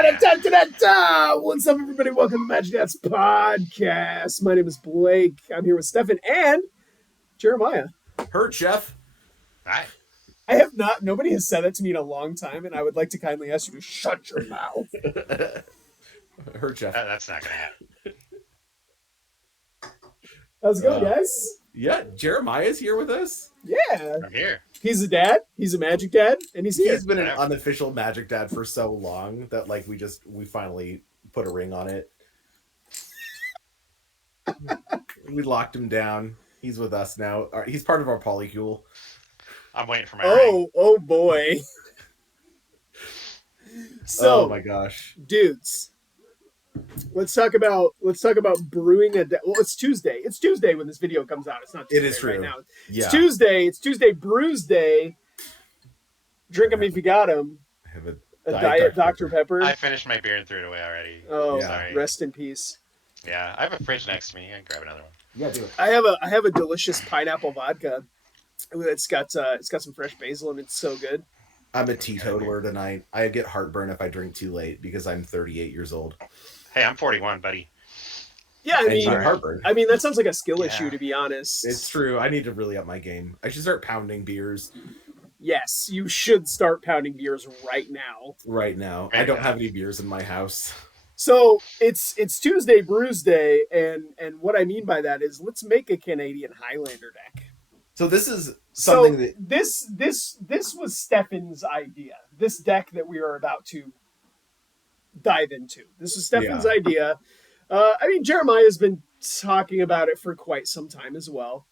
Ba-da-da-da-da-da! What's up, everybody? Welcome to Magic Dats Podcast. My name is Blake. I'm here with Stefan and Jeremiah. Hurt, Jeff. Hi. I have not, nobody has said that to me in a long time, and I would like to kindly ask you to shut your mouth. Hurt, Jeff. That's not going to happen. How's it going, guys? Yeah, Jeremiah's here with us. Yeah. I'm here. He's a dad. He's a magic dad, and he's here. He's been an unofficial magic dad for so long that like we finally put a ring on it. We locked him down. He's with us now. He's part of our polycule. I'm waiting for my ring. Oh boy. So, oh my gosh, dudes. Let's talk about brewing a. Well, it's Tuesday. It's Tuesday when this video comes out. It's not Tuesday it is true. right now. Yeah. It's Tuesday. It's Tuesday. Brewsday. Drink them if you got them. I have a diet Dr. Pepper. I finished my beer and threw it away already. Oh, sorry. Rest in peace. Yeah, I have a fridge next to me. I can grab another one. Yeah, do it. I have a delicious pineapple vodka. It's got some fresh basil and it's so good. I'm a teetotaler tonight. I get heartburn if I drink too late because I'm 38 years old. Hey, I'm 41, buddy. Yeah, I mean, heartburn. I mean that sounds like a skill issue, to be honest. It's true. I need to really up my game. I should start pounding beers. Yes, you should start pounding beers right now. Right now, I don't have any beers in my house. So it's Tuesday Brewsday, and what I mean by that is let's make a Canadian Highlander deck. So this is something this was Stefan's idea. This deck that we are about to dive into. This is Stefan's idea. I mean, Jeremiah's been talking about it for quite some time as well.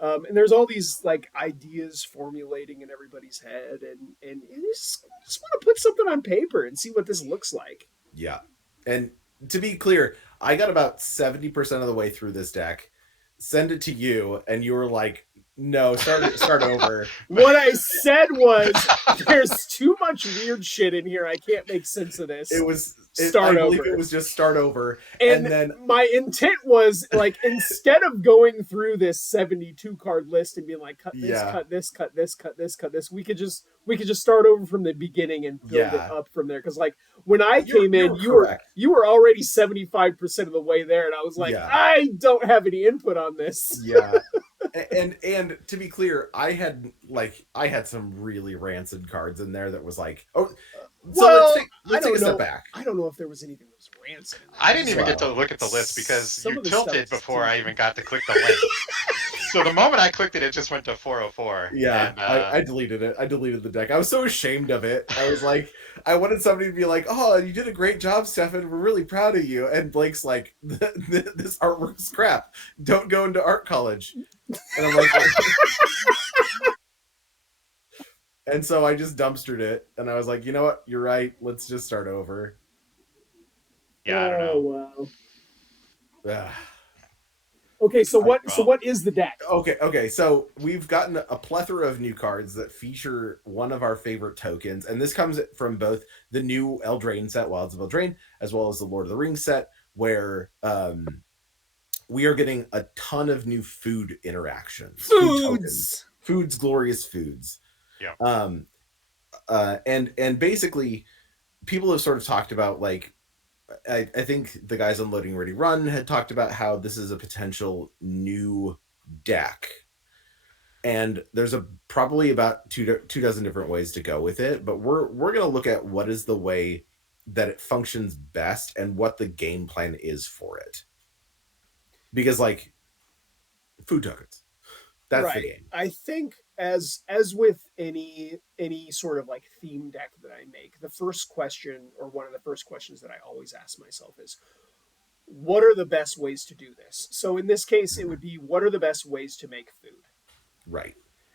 And there's all these like ideas formulating in everybody's head, and you just want to put something on paper and see what this looks like. Yeah. And to be clear, I got about 70% of the way through this deck, send it to you, and you were like, no, start over. What I said was, there's too much weird shit in here. I can't make sense of this. I believe it was just start over. And then my intent was, like, instead of going through this 72 card list and being like, cut this, cut this, cut this, cut this, cut this, we could just start over from the beginning and build it up from there. Because, like, when I came in, you were already 75% of the way there, and I was like, I don't have any input on this. Yeah. And to be clear, I had some really rancid cards in there that was like, let's take a step back. I don't know if there was anything that was rancid. I didn't even get to look at the list because you tilted before I even got to click the link. So the moment I clicked it, it just went to 404. Yeah, and, I deleted it. I deleted the deck. I was so ashamed of it. I was like, I wanted somebody to be like, oh, you did a great job, Stefan. We're really proud of you. And Blake's like, this artwork's crap. Don't go into art college. And I'm like, and so I just dumpstered it. And I was like, you know what? You're right. Let's just start over. Yeah, I don't know. Oh, wow. Okay, so what is the deck? Okay. So we've gotten a plethora of new cards that feature one of our favorite tokens, and this comes from both the new Eldraine set, Wilds of Eldraine, as well as the Lord of the Rings set, where we are getting a ton of new food interactions. Foods, glorious foods. Yeah. And basically, people have sort of talked about like. I think the guys on Loading Ready Run had talked about how this is a potential new deck. And there's probably about two dozen different ways to go with it, but we're going to look at what is the way that it functions best and what the game plan is for it. Because like food tokens, that's the game. I think as with any sort of like theme deck that I make, the first question, or one of the first questions that I always ask myself is, what are the best ways to do this? So in this case, it would be, what are the best ways to make food? Right.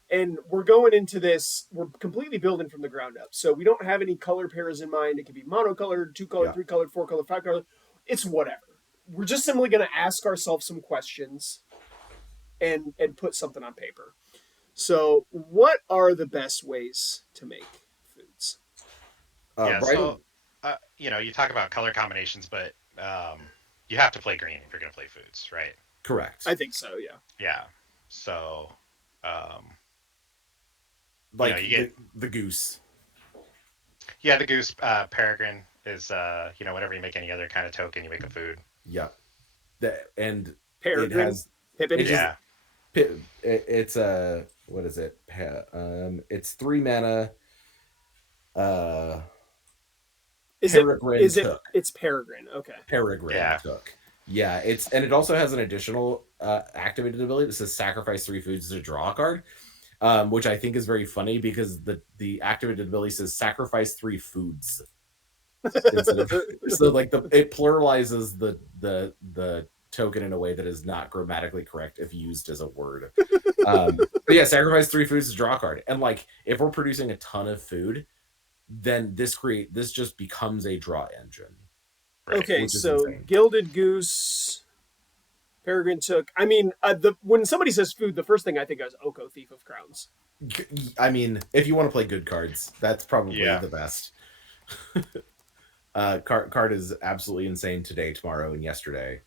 And we're going into this, we're completely building from the ground up. So we don't have any color pairs in mind. It could be monocolored, 2-colored, 3-colored, 4-colored, 5-colored. It's whatever. We're just simply going to ask ourselves some questions and put something on paper. So, what are the best ways to make foods? You talk about color combinations, but you have to play green if you're going to play foods, right? Correct. I think so, yeah. Yeah. So, you get the goose. Yeah, the goose, peregrine. is whenever you make any other kind of token, you make a food. Yeah. And it Peregrine, has Pippin. it just Yeah. it's a what is it? It's 3 mana. Uh, Is it? Peregrine Is it? Took. It's Peregrine. Okay. Peregrine Yeah. Took. Yeah, it also has an additional activated ability that says sacrifice 3 foods to draw a card, which I think is very funny because the activated ability says sacrifice 3 foods instead of so like it pluralizes the token in a way that is not grammatically correct if used as a word. But yeah, sacrifice 3 foods to draw a card, and like if we're producing a ton of food, then this just becomes a draw engine. Right. Okay, Which is so insane. Gilded Goose, Peregrine Took. I mean, when somebody says food, the first thing I think of is Oko, Thief of Crowns. I mean, if you want to play good cards, that's probably Yeah. the best. Card is absolutely insane today, tomorrow, and yesterday.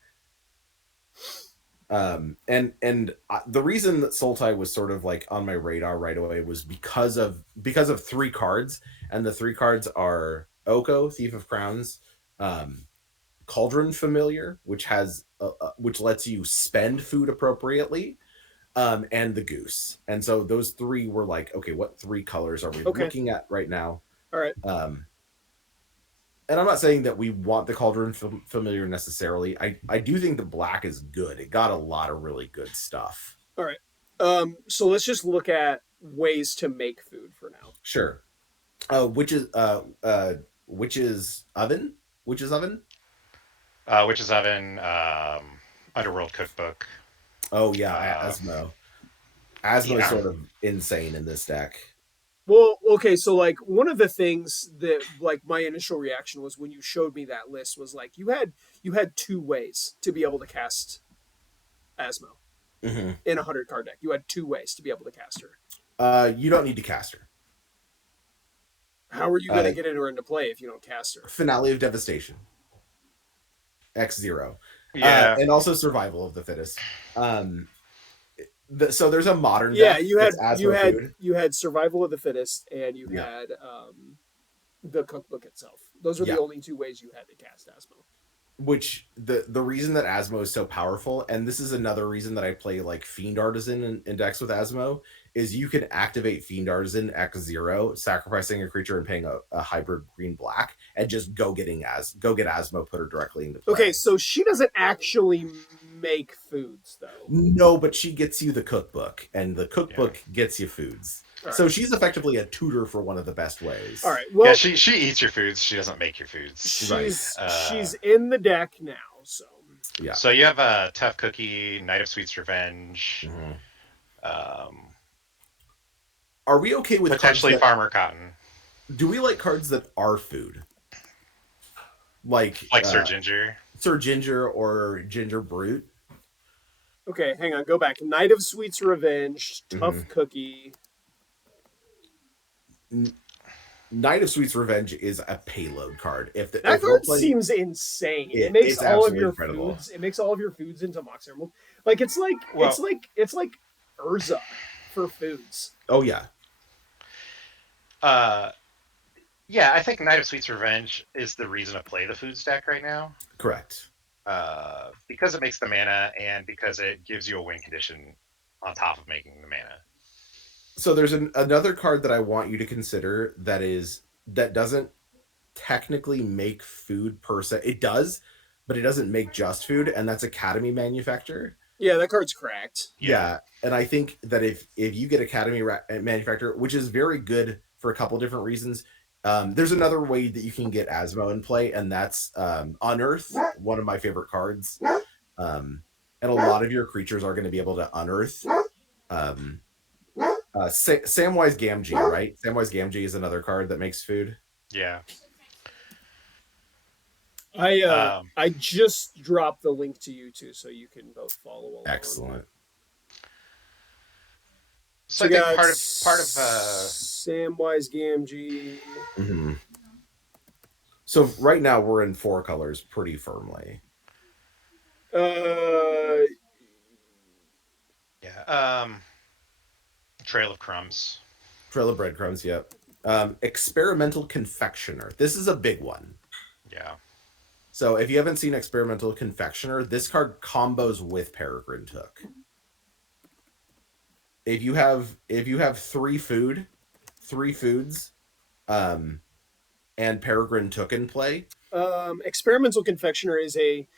And the reason that Sultai was sort of like on my radar right away was because of 3 cards, and the 3 cards are Oko, Thief of Crowns, Cauldron Familiar, which has which lets you spend food appropriately, and the Goose. And so those 3 were like, okay, what 3 colors are we looking at right now? All right. And I'm not saying that we want the Cauldron Familiar necessarily. I do think the black is good. It got a lot of really good stuff. All right. So let's just look at ways to make food for now. Sure. Witch's Oven? Witch's Oven? Witch's Oven, Underworld Cookbook. Oh yeah, Asmo. Asmo is sort of insane in this deck. Well, okay, so like one of the things that like my initial reaction was when you showed me that list was like you had 2 ways to be able to cast Asmo in a 100 card deck. You had 2 ways to be able to cast her. You don't need to cast her. How are you going to get her into play if you don't cast her? Finale of Devastation. X0. Yeah. And also Survival of the Fittest. So there's a modern deck. You had Survival of the Fittest, and you had the cookbook itself. Those were the only 2 ways you had to cast Asmo. Which the reason that Asmo is so powerful, and this is another reason that I play like Fiend Artisan in decks with Asmo, is you can activate Fiend Artisan X0, sacrificing a creature and paying a hybrid green-black, and just go get Asmo, put her directly into play. Okay, so she doesn't actually make foods, though. No, but she gets you the cookbook, and the cookbook gets you foods. Right. So she's effectively a tutor for one of the best ways. All right. Well, she eats your foods. She doesn't make your foods. She's in the deck now, so yeah. So you have a Tough Cookie, Knight of Sweet's Revenge. Are we okay with potentially Farmer Cotton? Do we like cards that are food? Like Sir Ginger? Sir Ginger or Ginger Brute? Okay, hang on. Go back. Knight of Sweet's Revenge, Tough Cookie. Knight of Sweet's Revenge is a payload card. That card seems insane. It makes all of your foods. It makes all of your foods into Mox Emerald. Like it's like Urza for foods. Oh yeah. Yeah, I think Knight of Sweet's Revenge is the reason to play the food stack right now. Correct. Because it makes the mana and because it gives you a win condition on top of making the mana. So there's another card that I want you to consider that doesn't technically make food per se. It does, but it doesn't make just food, and that's Academy Manufacturer. Yeah, that card's cracked. Yeah, and I think that if you get Academy Manufacturer, which is very good for a couple different reasons, there's another way that you can get Asmo in play, and that's Unearth, one of my favorite cards. And a lot of your creatures are going to be able to Unearth. Samwise Gamgee, right? Samwise Gamgee is another card that makes food. Yeah. I just dropped the link to you two, so you can both follow along. Excellent. So I think part of Samwise Gamgee. Mm-hmm. So right now we're in 4 colors pretty firmly. Yeah. Trail of Crumbs. Trail of Breadcrumbs, yep. Experimental Confectioner. This is a big one. Yeah. So if you haven't seen Experimental Confectioner, this card combos with Peregrine Took. If you have three foods, and Peregrine Took in play. Experimental Confectioner is a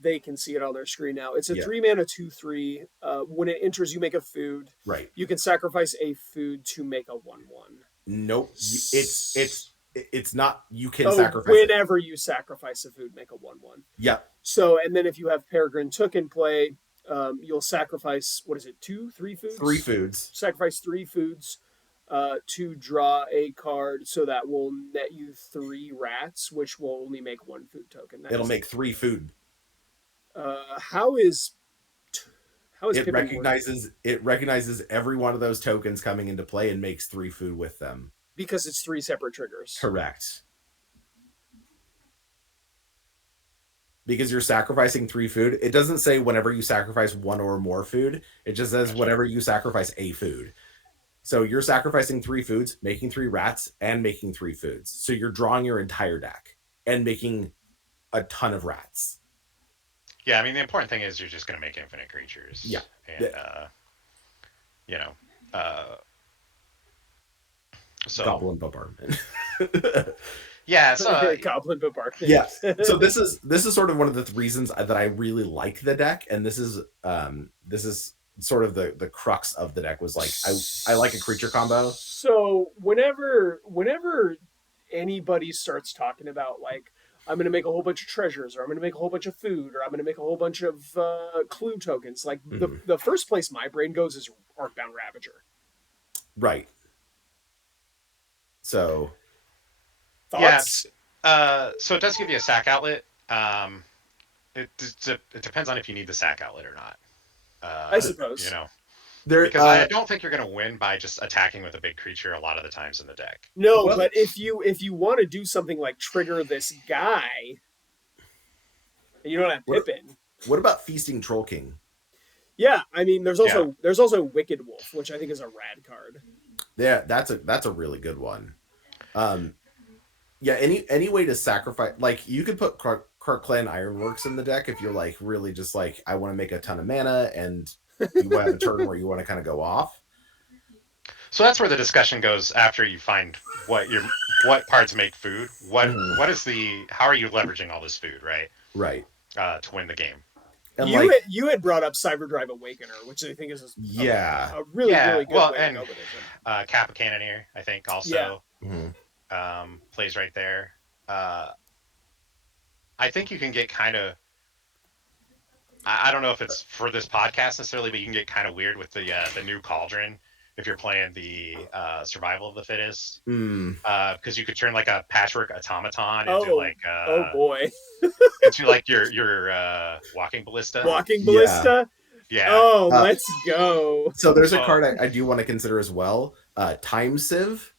they can see it on their screen now. It's a 3-mana 2/3. When it enters, you make a food. Right. You can sacrifice a food to make a 1/1. Nope. It's not. You can sacrifice whenever you sacrifice a food, make a 1/1. Yep. So, and then if you have Peregrine Took in play, you'll sacrifice, what is it, 3 foods? 3 foods. Sacrifice 3 foods to draw a card, so that will net you 3 rats, which will only make 1 food token. It'll make 3 food. How is it recognizes every one of those tokens coming into play and makes 3 food with them. Because it's 3 separate triggers. Correct. Because you're sacrificing 3 food. It doesn't say whenever you sacrifice 1 or more food. It just says whenever you sacrifice a food. So you're sacrificing 3 foods, making 3 rats, and making 3 foods. So you're drawing your entire deck and making a ton of rats. Yeah, I mean, the important thing is you're just going to make infinite creatures. Yeah. And, so... Goblin Bombardment. Yeah, so... Goblin Bombardment. Yeah. So this is sort of one of the reasons that I really like the deck, and this is sort of the crux of the deck was like, I like a creature combo. So whenever anybody starts talking about, like, I'm going to make a whole bunch of treasures, or I'm going to make a whole bunch of food, or I'm going to make a whole bunch of clue tokens, like the first place my brain goes is Arcbound Ravager. Right. So thoughts? Yeah. So it does give you a sack outlet. It depends on if you need the sack outlet or not. I suppose. Because I don't think you're going to win by just attacking with a big creature a lot of the times in the deck. No, but if you want to do something like trigger this guy, and you don't have Pippin. What about Feasting Troll King? Yeah, I mean, there's also Wicked Wolf, which I think is a rad card. Yeah, that's a really good one. Yeah, any way to sacrifice, like, you could put Krark Clan Ironworks in the deck if you're like really just like, I want to make a ton of mana and you have a turn where you want to kind of go off. So that's where the discussion goes after you find what cards make food. How are you leveraging all this food, right? Right. To win the game. And you had brought up Cyberdrive Awakener, which I think is a really good way to go with it. Kappa Cannoneer, I think, also plays right there. I think you can get kind of, I don't know if it's for this podcast necessarily, but you can get kind of weird with the new Cauldron if you're playing the Survival of the Fittest, because you could turn like a Patchwork Automaton into into like your Walking Ballista. Walking Ballista? Yeah. Oh, let's go. So there's a card I do want to consider as well. Time Sieve.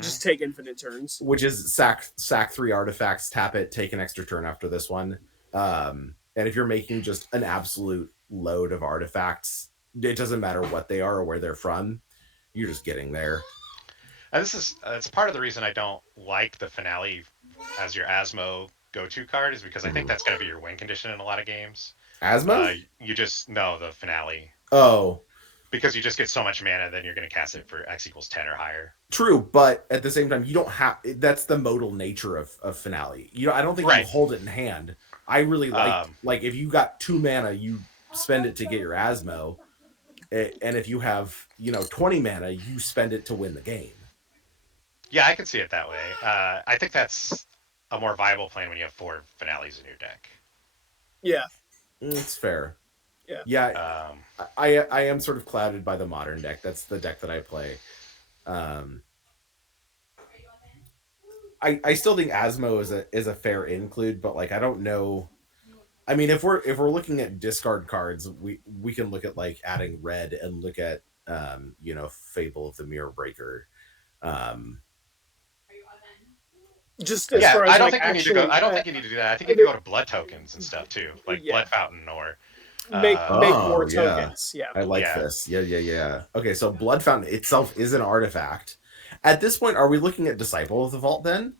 Just take infinite turns. Which is sack 3 artifacts, tap it, take an extra turn after this one. And if you're making just an absolute load of artifacts, it doesn't matter what they are or where they're from, you're just getting there. And it's part of the reason I don't like the Finale as your Asmo go-to card, is because I think that's going to be your win condition in a lot of games. Asmo? The Finale. Oh. Because you just get so much mana, then you're going to cast it for X = 10 or higher. True, but at the same time, you don't have. That's the modal nature of Finale. I don't think you hold it in hand. I really like if you got 2 mana, you spend it to get your Asmo, and if you have 20 mana, you spend it to win the game. Yeah, I can see it that way. I think that's a more viable plan when you have 4 Finales in your deck. Yeah, it's fair. Yeah. I am sort of clouded by the modern deck. That's the deck that I play. I still think Asmo is a fair include, but like I don't know. I mean, if we're looking at discard cards, we can look at like adding red and look at Fable of the Mirror Breaker. Just as far as I don't think you need to do that. I think you can go to blood tokens and stuff too, like Blood Fountain or make more tokens. Yeah. I like this. Yeah. Okay, so Blood Fountain itself is an artifact. At this point, are we looking at Disciple of the Vault then?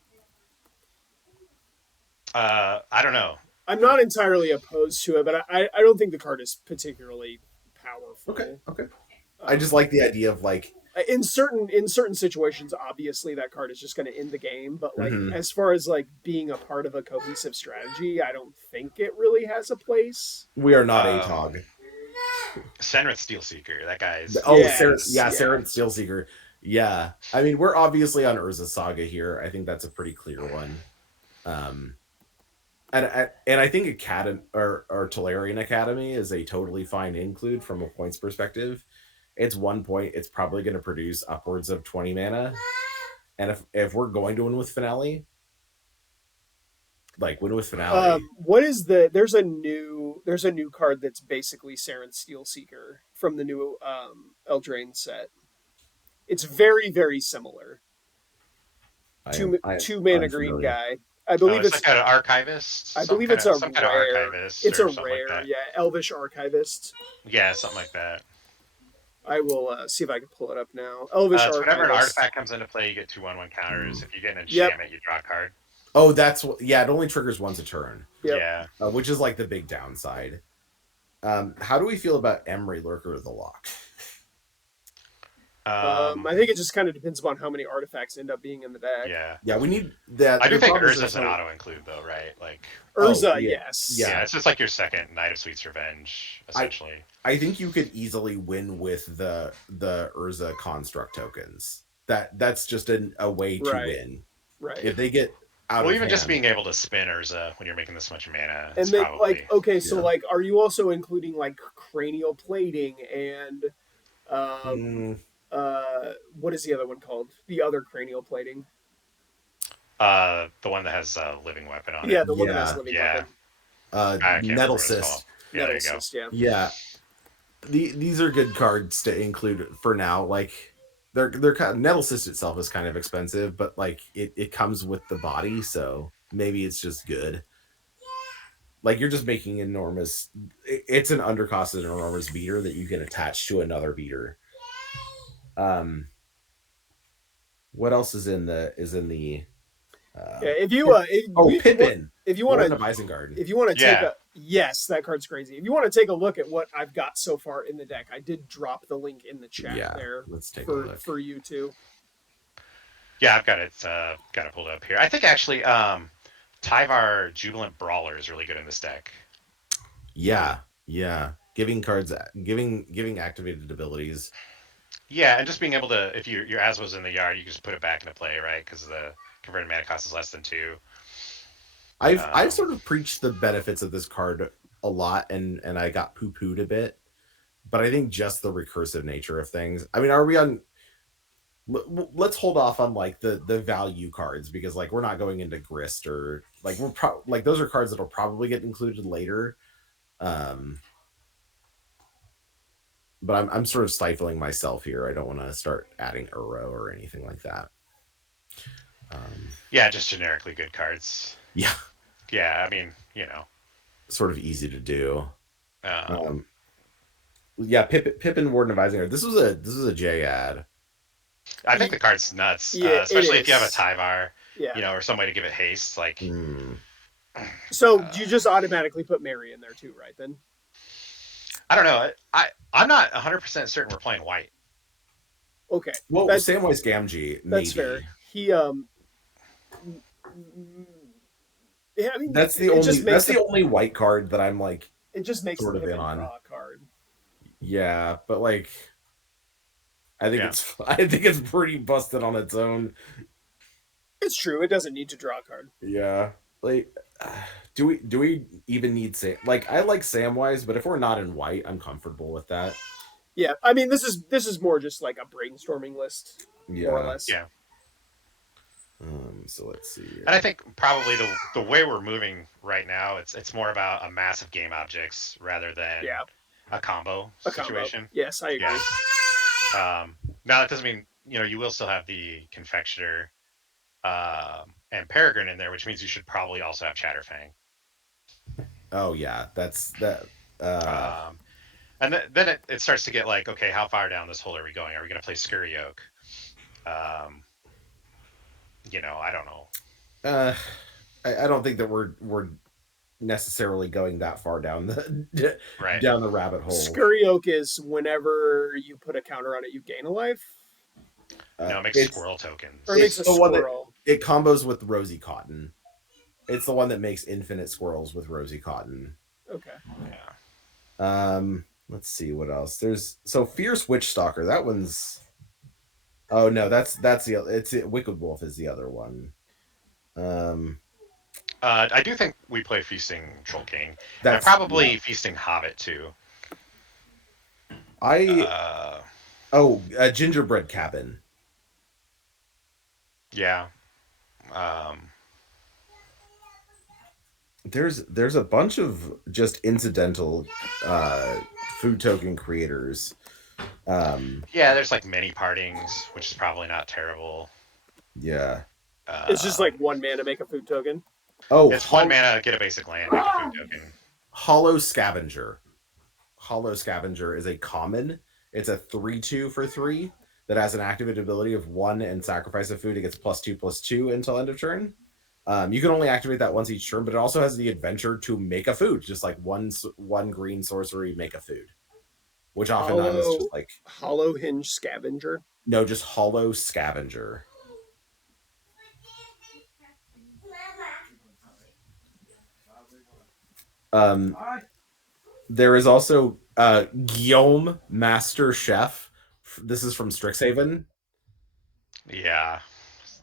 I don't know. I'm not entirely opposed to it, but I don't think the card is particularly Okay, powerful. okay. I just Um, like the idea of like, in certain situations, obviously that card is just going to end the game. But like mhm. as far as like being a part of a cohesive strategy, I don't think it really has a place. We are not a Um, Tog. Senrith Steelseeker. That guy's Oh, Sarah, Yes, yeah, yeah. Sarah Steelseeker. Yeah, I mean, we're obviously on Urza Saga here. I think that's a pretty clear one. Um, and I think Academy or Tolarian Academy is a totally fine include from a points perspective. It's 1 point. It's probably going to produce upwards of 20 mana. And if we're going to win with finale, like win with finale, What is the? There's a new card that's basically Saren Steelseeker from the new Eldraine set. It's very very similar. I am Two mana green unfamiliar. guy. I oh, believe it's it's like an archivist, I believe it's a some kind of rare. archivist It's or a something like rare, that. yeah, Elvish Archivist. Yeah, something like that. I will see if I can pull it up now. Elvish So whenever an Archivist. artifact comes into play, you get 2/1/1 counters. Mm. If you get an Yep, enchantment, you draw a card. Oh, that's what. Yeah, it only triggers once a turn, yep. Yeah. which is like the big downside. How do we feel about Emery Lurker of the Lock? I think it just kind of depends upon how many artifacts end up being in the deck. Yeah. Yeah, we need that. I do The think problem is Urza's there's an no. auto include though, right? Like, Oh Urza, yeah, yes. yeah, yeah. it's just like your second Knight of Sweet's Revenge, I essentially. I think you could easily win with the Urza construct tokens. That's just a way to Right, win. right. If they get out Well, of even just hand, being able to spin Urza when you're making this much mana is And then like probably. okay, so yeah. like are you also including like cranial plating and um Mm, what is the other one called? The other cranial plating. The one that has a living weapon on it. Yeah, the one that has yeah. living Yeah, weapon. I can't remember Nettle what it's called. Cyst. Yeah, there Nettle you go. cyst, yeah. Yeah. These are good cards to include for now. Like they're kind of, Nettle Cyst itself is kind of expensive, but like it comes with the body, so maybe it's just good. Like you're just making enormous. It's an undercosted enormous beater that you can attach to another beater. Um, what else is in the Yeah, if you Pip- oh, if you want Pippin, if you want Warden to of Isengard. if you want to take Yeah, a yes, that card's crazy. If you want to take a look at what I've got so far in the deck, I did drop the link in the chat Yeah, there let's take a for look. you too. yeah, I've got it pulled up here. I think actually, Tyvar Jubilant Brawler is really good in this deck. Yeah, yeah. Giving cards, giving activated abilities. Yeah, and just being able to, if your Asmo's in the yard, you can just put it back into play, right? Because the converted mana cost is less than 2. I've sort of preached the benefits of this card a lot, and I got poo pooed a bit. But I think just the recursive nature of things. I mean, are we on? Let's hold off on like the value cards because like we're not going into grist or like like those are cards that'll probably get included later. Um, but I'm sort of stifling myself here. I don't want to start adding Uro or anything like that. Yeah, just generically good cards. Yeah, Yeah, I mean, you know. sort of easy to do. Um, Um, yeah, Pippin Warden of Isengard. This was a J ad. I think the card's nuts, Yeah, it especially if you have a is. Tyvar, Yeah. or some way to give it haste. Like, Hmm. So you just automatically put Mary in there too, right? Then I don't know. I'm not 100% certain we're playing white. okay, Well, that's Samwise Gamgee, that's maybe. fair. He yeah, I mean, That's the it only just makes that's the only white card that I'm like it just makes the sort of in Pippin on. draw a card. Yeah, but like I think Yeah. it's I think it's pretty busted on its own. It's true. It doesn't need to draw a card. Yeah. Like do we even need Sam like I like Samwise, but if we're not in white, I'm comfortable with that. Yeah, I mean, this is more just like a brainstorming list, more or Yeah. less. Yeah. So let's see here. And I think probably the way we're moving right now, it's more about a massive game objects rather than Yeah, a combo a combo. situation. Yes, I agree. Yeah. Now that doesn't mean you will still have the confectioner and Peregrine in there, which means you should probably also have Chatterfang. Oh yeah, that's that Um, and then it starts to get like, okay, how far down this hole are we going? Are we going to play Scurry Oak? I don't know. uh I don't think that we're necessarily going that far down the Right. down the rabbit hole. Scurry oak is whenever you put a counter on it, you gain a life, No, it makes It's squirrel or it tokens. makes it's a the one that squirrel. it combos with rosy cotton. It's the one that makes infinite squirrels with rosy cotton. Okay. Yeah. Let's see what else. There's so Fierce Witch Stalker. That one's oh no, that's the it's Wicked Wolf is the other one. Um, I do think we play Feasting Troll King, and that's yeah. probably Feasting Hobbit too. I Uh, oh a gingerbread cabin. yeah. Um, There's a bunch of just incidental uh food token creators. yeah, there's like mini partings, which is probably not terrible. Yeah. It's just like Um, 1 mana to make a food token. Oh, it's 1 mana, get a basic land, make a food token. Hollow Scavenger. Hollow Scavenger is a common. It's a 3/2 for 3 that has an activated ability of 1 and sacrifice a food. It gets +2/+2 until end of turn. You can only activate that once each turn, but it also has the adventure to make a food, just like one green sorcery, make a food, which oftentimes is just like Hollow Hinge Scavenger. no, just Hollow Scavenger. Um, there is also Guillaume Master Chef. This is from Strixhaven. Yeah,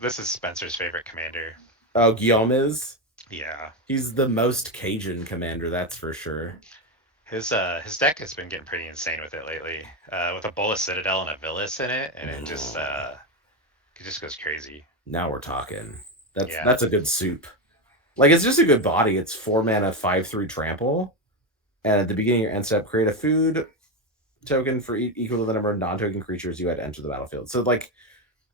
this is Spencer's favorite commander. Oh, Guillaume is. Yeah, He's the most Cajun commander, that's for sure. his deck has been getting pretty insane with it lately. With a Bola Citadel and a Villas in it, and it just goes crazy. Now we're talking. Yeah, That's a good soup. Like it's just a good body. It's 4 mana, 5/3 trample, and at the beginning of your end step, create a food token for equal to the number of non-token creatures you had enter the battlefield. So like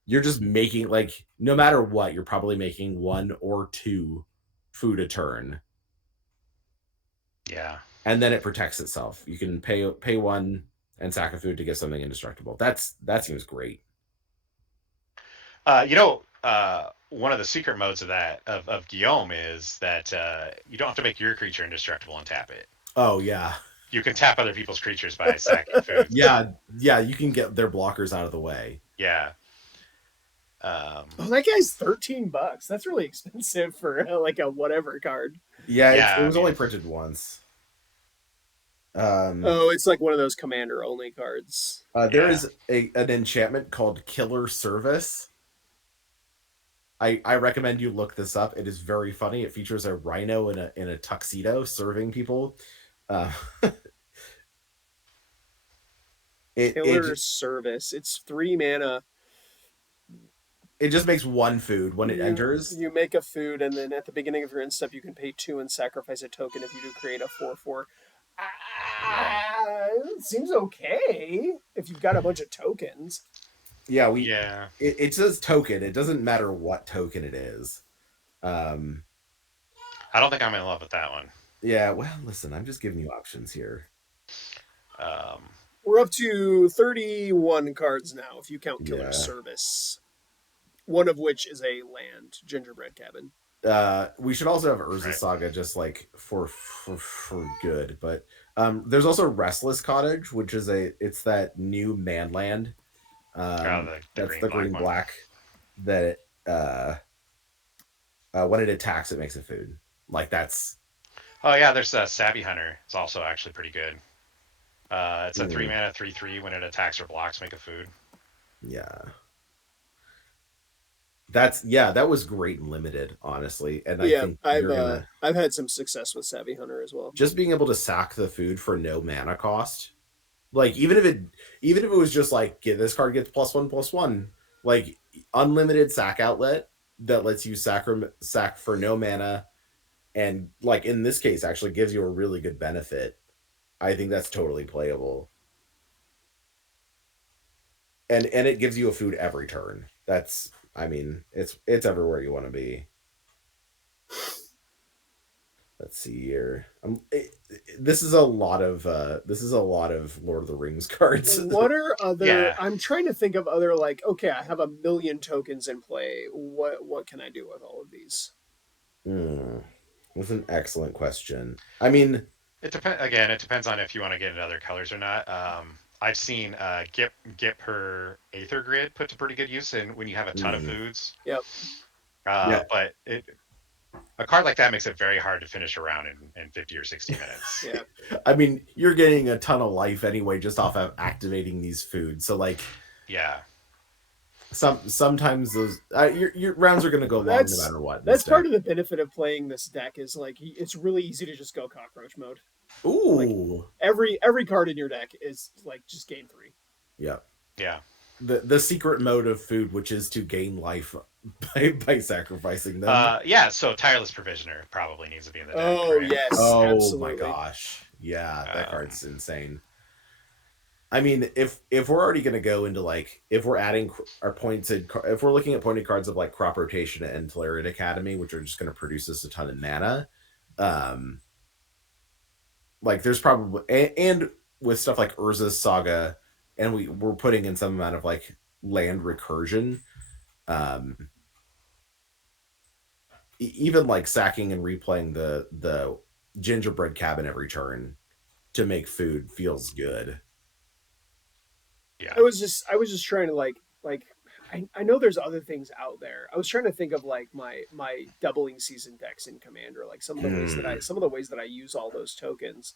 you're just making like no matter what, you're probably making 1 or 2 food a turn. yeah. And then it protects itself. You can pay 1 and sack a food to get something indestructible. That seems great. One of the secret modes of Guillaume is that you don't have to make your creature indestructible and tap it. Oh yeah. You can tap other people's creatures by sacking food. Yeah, you can get their blockers out of the way. Yeah. Oh, that guy's $13. That's really expensive for like a whatever card. Yeah, it was only printed once. Oh, it's like one of those commander only cards. There is an enchantment called Killer Service. I recommend you look this up. It is very funny. It features a rhino in a tuxedo serving people. Killer Service. It's 3 mana. It just makes 1 food when it enters. You make a food, and then at the beginning of your end step, you can pay 2 and sacrifice a token if you do create a 4/4. It seems okay if you've got a bunch of tokens. Yeah, Yeah. It says token. It doesn't matter what token it is. I don't think I'm in love with that one. Yeah, well, listen, I'm just giving you options here. We're up to 31 cards now, if you count Killer Service. One of which is a land, Gingerbread Cabin. We should also have Urza Saga just like for good, but there's also Restless Cottage, which is it's that new manland. That's the green black that when it attacks, it makes a food. Like that's. Oh yeah, there's Savvy Hunter. It's also actually pretty good. It's a 3 mana 3/3. When it attacks or blocks, make a food. Yeah. That was great and limited, honestly. And I think I've had some success with Savvy Hunter as well. Just being able to sack the food for no mana cost. Like even if it was just like this card gets +1/+1, like unlimited sack outlet that lets you sack for no mana, and like in this case actually gives you a really good benefit. I think that's totally playable. And it gives you a food every turn. It's everywhere you want to be. Let's see here. This is a lot of Lord of the Rings cards. What are other? Yeah. I'm trying to think of other like. Okay, I have 1 million tokens in play. What can I do with all of these? Hmm. That's an excellent question. I mean, It depends. Again, it depends on if you want to get into other colors or not. I've seen get per Aether Grid put to pretty good use in when you have a ton of hmm, foods. Yep. yeah. But a card like that makes it very hard to finish around in 50 or 60 minutes. Yeah. I mean, you're getting a ton of life anyway just off of activating these foods. So like, Yeah. sometimes those your rounds are going to go long no That's matter what in this that's deck. part of the benefit of playing this deck is like it's really easy to just go cockroach mode. Like Ooh, every card in your deck is like just gain 3. yeah. Yeah. The secret mode of food, which is to gain life by sacrificing them. Yeah. So Tireless Provisioner probably needs to be in the deck, Oh right? yes, Oh my absolutely. gosh, yeah, that Um, card's insane. I mean, if we're already going to go into like if we're adding our pointed if we're looking at pointed cards of like crop rotation and Tolarian Academy, which are just going to produce us a ton of mana, um, like there's probably and with stuff like Urza's Saga, and we're putting in some amount of like land recursion, um, even like sacking and replaying the gingerbread cabin every turn to make food feels good. yeah. I was just trying to like I know there's other things out there. I was trying to think of like my doubling season decks in Commander, like Mm, some of the ways that I use all those tokens.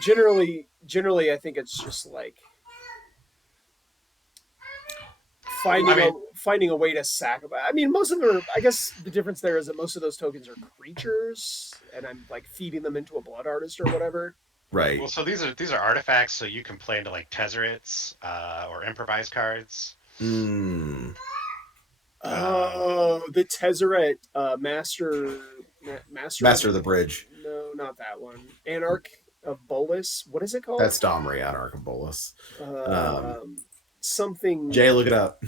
Generally, I think it's just like I finding a mean, finding a way to sacrifice. I mean, most of them are. I guess the difference there is that most of those tokens are creatures, and I'm like feeding them into a blood artist or whatever. well, right. so these are artifacts, so you can play into like Tezzerets or improvise cards. Mm, Um, Oh, the Tezzeret Master of Master the of the Bridge. no, not that one. Anarch of Bolus. What is it called? That's Domri on Archibaldus. Um, Um, something Jay, look it up.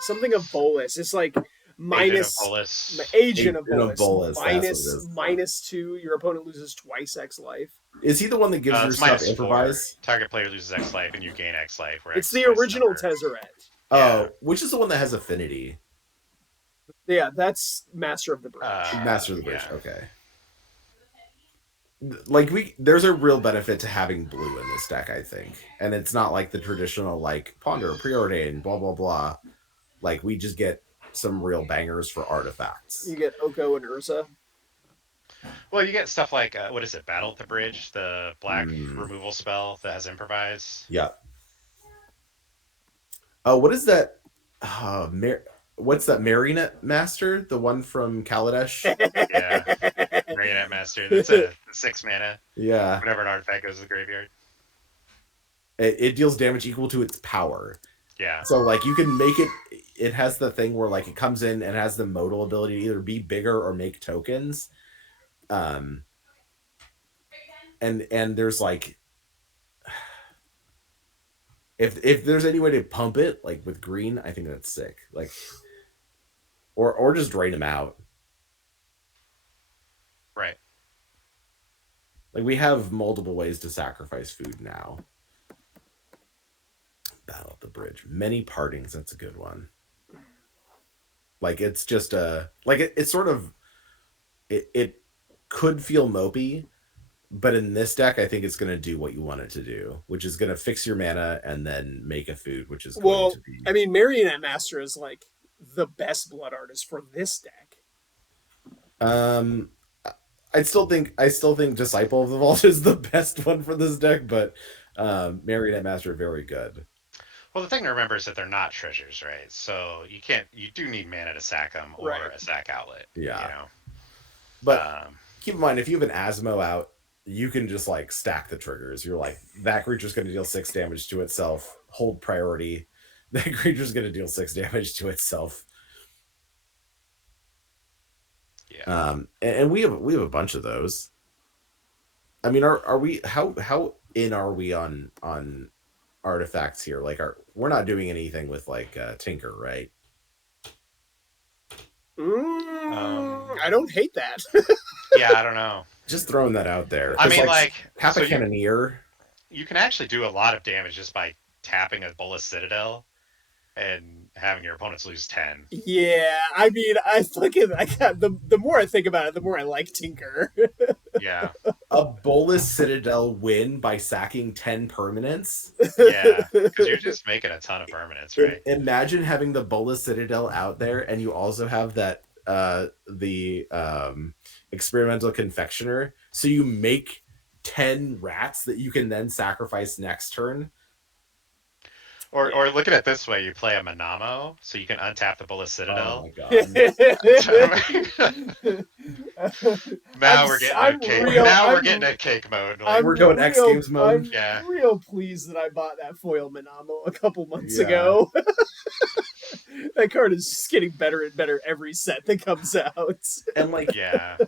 something of Bolus. It's like Agent of minus Bolus. agent of Agent of Bolus Bolus. That's what it is. minus 2. Your opponent loses twice X life. Is he the one that gives your It's stuff -4. improvise? Target player loses X life, and you gain X life, where It's X is the twice the original number. Tezzeret. Yeah. Oh, which is the one that has affinity? Yeah, that's Master of the Bridge. Master of the Bridge. Yeah. Okay. Like there's a real benefit to having blue in this deck, I think, and it's not like the traditional like ponder, preordain, blah blah blah. Like we just get some real bangers for artifacts. You get Oko and Urza. Well, you get stuff like what is it? Battle at the Bridge, the black Mm, removal spell that has improvise. yeah. Oh, what is that? What's that Marionette Master? The one from Kaladesh? Yeah. Marionette Master. That's a 6 mana. Yeah. Whenever an artifact goes to the graveyard. It deals damage equal to its power. Yeah. So like you can make it. It has the thing where like it comes in and has the modal ability to either be bigger or make tokens. Um, and there's like if there's any way to pump it like with green, I think that's sick. Like or just drain them out. Right. Like we have multiple ways to sacrifice food now. Battle at the Bridge. Many partings. That's a good one. Like it's just a like it's sort of it could feel mopey, but in this deck, I think it's going to do what you want it to do, which is going to fix your mana and then make a food, which is going Well, to be I mean, Marionette Master is like the best blood artist for this deck. um. I still think Disciple of the Vault is the best one for this deck, but Marionette Master very good. Well, the thing to remember is that they're not treasures, right? So you do need mana to sack them or Right. a sack outlet. You Yeah, know. but Um, keep in mind if you have an Asmo out, you can just like stack the triggers. You're like that creature's going to deal 6 damage to itself. Hold priority. That creature's going to deal 6 damage to itself. yeah. And we have a bunch of those. I mean, are we how in are we on artifacts here? Like, we're not doing anything with like Tinker, right? I don't hate that. Yeah, I don't know. Just throwing that out there. I mean, Like like, Kappa so Cannoneer. you can actually do a lot of damage just by tapping a Bolas Citadel, and having your opponents lose 10. Yeah, I mean, I got the more I think about it, the more I like Tinker. Yeah. A Bolus Citadel win by sacking 10 permanents. Yeah, because you're just making a ton of permanents, right? Imagine having the Bolus Citadel out there, and you also have that the experimental confectioner. So you make 10 rats that you can then sacrifice next turn. Or look at it this way: you play a Manamo, so you can untap the Bullet Oh Citadel. my god! Now we're getting a cake. Now we're getting a cake mode. Like, we're going X Games mode. I'm real pleased that I bought that foil Manamo a couple months ago. That card is just getting better and better every set that comes out. And like, yeah.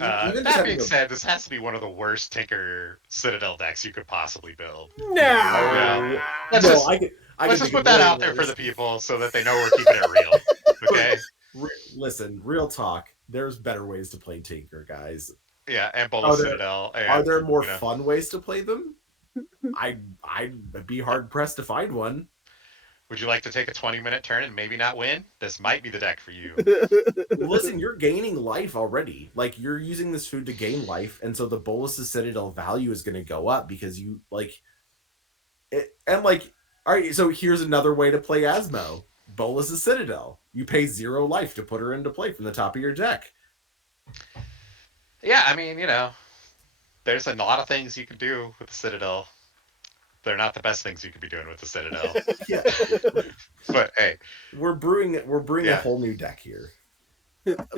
even that being said, this has to be one of the worst Tinker Citadel decks you could possibly build. No. Let's just put that out there for the people so that they know we're keeping it real. Okay. Listen, real talk. There's better ways to play Tinker, guys. Yeah, and Bola Citadel. And, are there more fun ways to play them? I'd be hard pressed to find one. Would you like to take a 20-minute turn and maybe not win? This might be the deck for you. Listen, you're gaining life already. Like, you're using this food to gain life, and so the Bolus's Citadel value is going to go up because you, like... And, like, all right, so here's another way to play Asmo. Bolus's Citadel. You pay 0 life to put her into play from the top of your deck. Yeah, I mean, there's a lot of things you can do with the Citadel. They're not the best things you could be doing with the Citadel. Yeah. But hey, we're brewing a whole new deck here.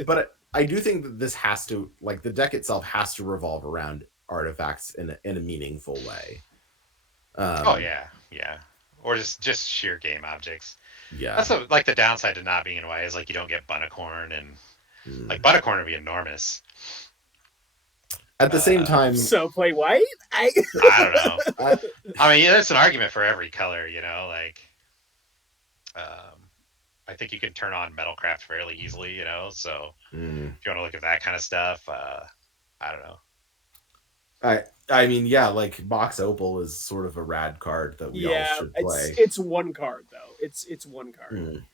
But I do think that this has to, like, the deck itself has to revolve around artifacts in a meaningful way. Yeah, or just sheer game objects. Yeah, that's like the downside to not being in white is like you don't get Bunnicorn, and like Bunnicorn would be enormous. At the same time, so play white. I don't know. I mean, there's an argument for every color, like. I think you can turn on Metalcraft fairly easily, So if you want to look at that kind of stuff, I don't know. I mean, yeah, like Mox Opal is sort of a rad card that we all should play. It's one card though. It's one card.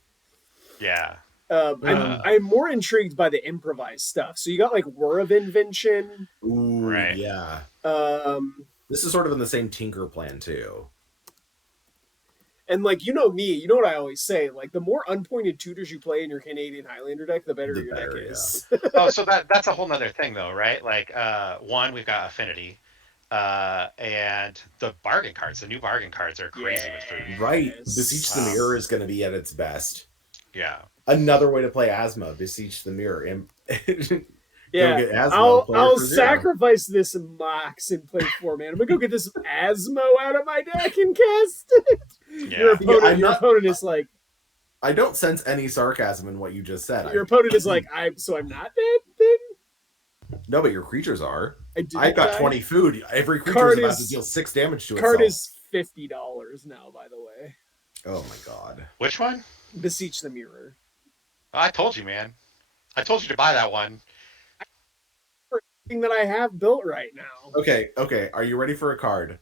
Yeah. I'm more intrigued by the improvised stuff. So you got like Whir of Invention. Ooh, right. Yeah. This is sort of in the same Tinker plan too. And like me, you know what I always say, like the more unpointed tutors you play in your Canadian Highlander deck, the better your deck is. Yeah. Oh, so that's a whole nother thing though, right? Like one, we've got Affinity. And the bargain cards, the new bargain cards are crazy with food. Right. Beseech the Mirror is going to be at its best. Yeah. Another way to play Asmo, Beseech the Mirror. Yeah, I'll sacrifice this Mox and play 4 mana. I'm gonna go get this Asmo out of my deck and cast it. Yeah. Your opponent is like, I don't sense any sarcasm in what you just said. Your opponent is like, I'm not dead then? No, but your creatures are. I've got 20 food. Every creature is about to deal 6 damage to itself. Card is $50 now, by the way. Oh my god. Which one? Beseech the Mirror. Oh, I told you, man. I told you to buy that one. That I have built right now. Okay. Are you ready for a card?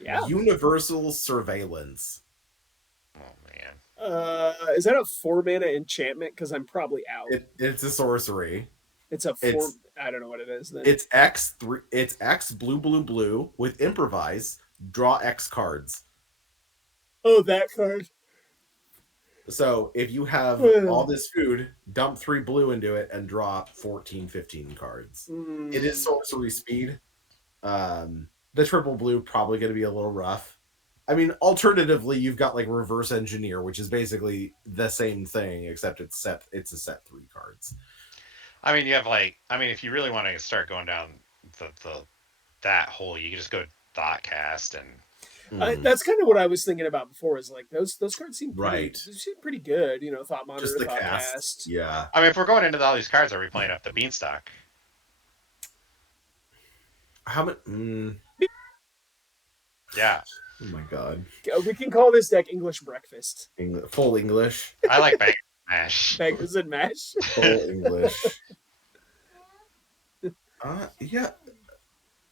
Yeah. Universal Surveillance. Oh man. Is that a 4 mana enchantment? Because I'm probably out. It's a sorcery. It's a 4. I don't know what it is then. It's X3. It's X blue with improvise. Draw X cards. Oh, that card. So if you have all this food, dump 3 blue into it and draw 14, 15 cards. It is sorcery speed. The triple blue probably going to be a little rough. I mean, alternatively, you've got like reverse engineer, which is basically the same thing, except it's a set 3 cards. I mean, you have if you really want to start going down that hole, you can just go Thoughtcast and. That's kind of what I was thinking about before. Is like those cards seem pretty good. Thought Monitor, just the Thoughtcast. Yeah. I mean, if we're going into all these cards, are we playing up the Beanstalk? How much? Yeah. Oh my god. We can call this deck English Breakfast. Full English. I like Bangers and Mash. Bangers and Mash. Full English. Yeah.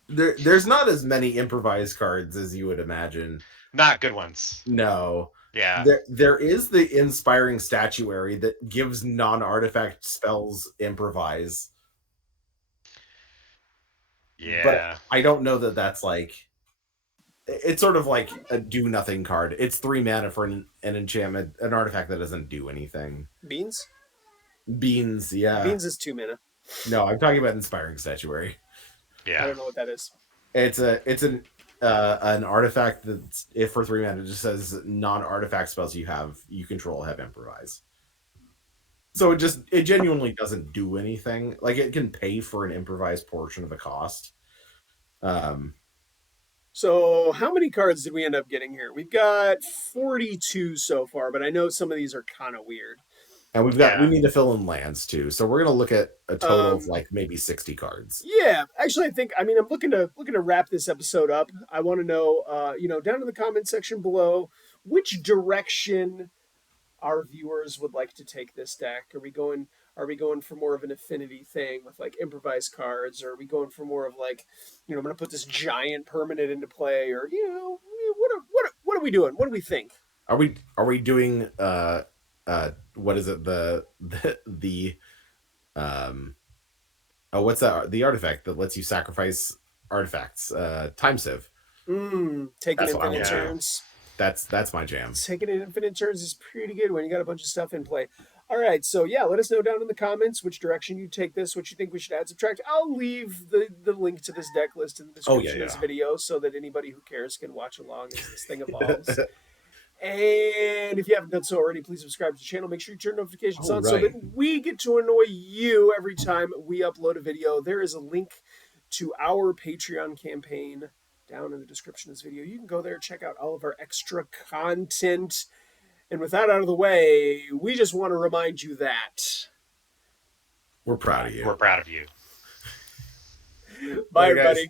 There's not as many improvised cards as you would imagine. Not good ones. No. Yeah. There is the inspiring statuary that gives non-artifact spells improvise, but Yeah. I don't know that that's like it's sort of like a do nothing card. It's 3 mana for an enchantment, an artifact that doesn't do anything. Beans? Beans, yeah. Beans is 2 mana. No, I'm talking about inspiring statuary. I Yeah. don't know what that is. It's an artifact that's if for 3 mana it just says non-artifact spells you control have improvise. So it genuinely doesn't do anything. Like it can pay for an improvised portion of the cost. Um, So, how many cards did we end up getting here? We've got 42 so far, but I know some of these are kind of weird. and we Yeah. need to fill in lands too. So we're gonna look at a total of Um, like maybe 60 cards. Yeah, actually, I'm looking to wrap this episode up. I want to know, down in the comment section below, which direction our viewers would like to take this deck. Are we going for more of an affinity thing with like improvised cards, or are we going for more of like, I'm going to put this giant permanent into play, or what are we doing? What do we think? Are we doing what is it the um what's that the artifact that lets you sacrifice artifacts? Time sieve. Taking That's what I infinite want to do. turns. That's my jam. Taking it infinite turns is pretty good when you got a bunch of stuff in play. All right, so yeah, let us know down in the comments which direction you take this, what you think we should add, subtract. I'll leave the link to this deck list in the description of this video so that anybody who cares can watch along as this thing evolves. And if you haven't done so already, please subscribe to the channel. Make sure you turn notifications on so that we get to annoy you every time we upload a video. There is a link to our Patreon campaign down in the description of this video. You can go there, check out all of our extra content. And with that out of the way, we just want to remind you that we're proud of you. We're proud of you. Bye everybody.